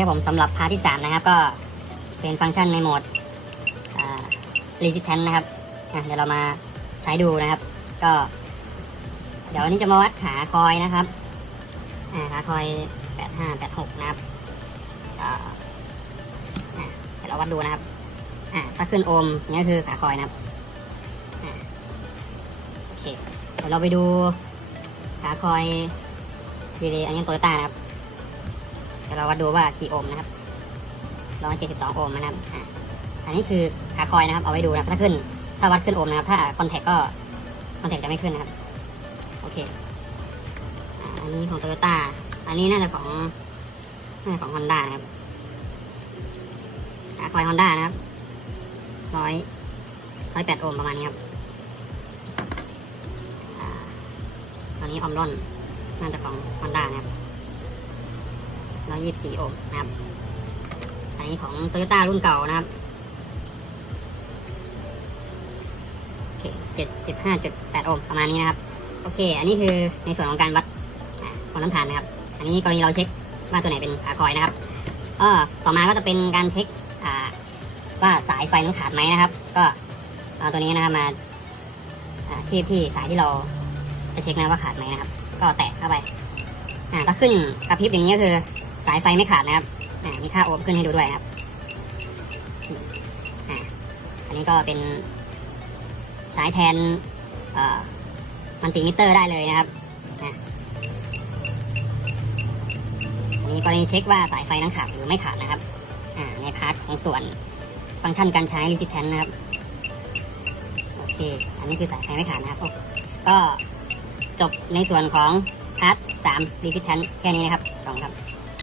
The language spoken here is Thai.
ครับผมสำหรับพาร์ทที่ 3 นะครับ ก็เป็นฟังก์ชันในโหมด resistance นะครับเดี๋ยวเรามาใช้ดูนะครับ ก็ เดี๋ยววันนี้จะมาวัดขาคอยนะครับขาคอย 85 86 นะครับเดี๋ยวเราวัดดูนะครับถ้าขึ้นโอห์มนี่ก็คือขาคอยนะครับอโอเคเดี๋ยวเราไปดูขาคอยดีเลยอันนี้โตโยต้านะครับ เดี๋ยวเราวัดดูว่ากี่โอห์มนะครับร้อยเจ็ดสิบสองโอห์มนะครับอันนี้คือขาคอยนะครับ เอาไว้ดูนะถ้าขึ้น ถ้าวัดขึ้นโอห์มนะครับ ถ้าคอนแทคก็คอนแทคจะไม่ขึ้นนะครับ โอเค อันนี้ของโตโยต้า อันนี้น่าจะของน่าจะของฮอนด้านะครับขาคอยฮอนด้านะครับร้อยร้อยแปดโอห์มประมาณนี้ครับอ่าตอนนี้ออมร่อนน่าจะของฮอนด้านะครับ ร้อยยี่สิบสี่โอห์มนะครับ อันนี้ของโตโยต้ารุ่นเก่านะครับโอเคเจ็ดสิบห้าจุดแปดโอห์มประมาณนี้นะครับ โอเค อันนี้คือในส่วนของการวัดอ่าความต้านทานนะครับ อันนี้กรณีเราเช็คว่าตัวไหนเป็นขาคอยนะครับเออต่อมาก็จะเป็นการเช็คอ่าว่าสายไฟนั้นขาดไหมนะครับ ก็เอาตัวนี้นะครับมาอ่าเทียบที่สายที่เราจะเช็คนะว่าขาดไหมนะครับ ก็แตะเข้าไปอ่าถ้าขึ้นกระพริบอย่างนี้ก็คือ สายไฟไม่ขาดนะครับอ่ามีค่าโอห์มขึ้นให้ดูด้วยนะครับอ่าอันนี้ก็เป็นใช้แทนมันติมิเตอร์ได้เลยนะครับอ่าอันนี้กรณีเช็คว่าสายไฟนั้นขาดหรือไม่ขาดนะครับอ่าในพาร์ทของส่วนฟังก์ชันการใช้ resistance นะครับ โอเค อันนี้คือสายไฟไม่ขาดนะครับ ก็จบในส่วนของพาร์ทสาม resistance แค่นี้นะครับขอบคุณครับ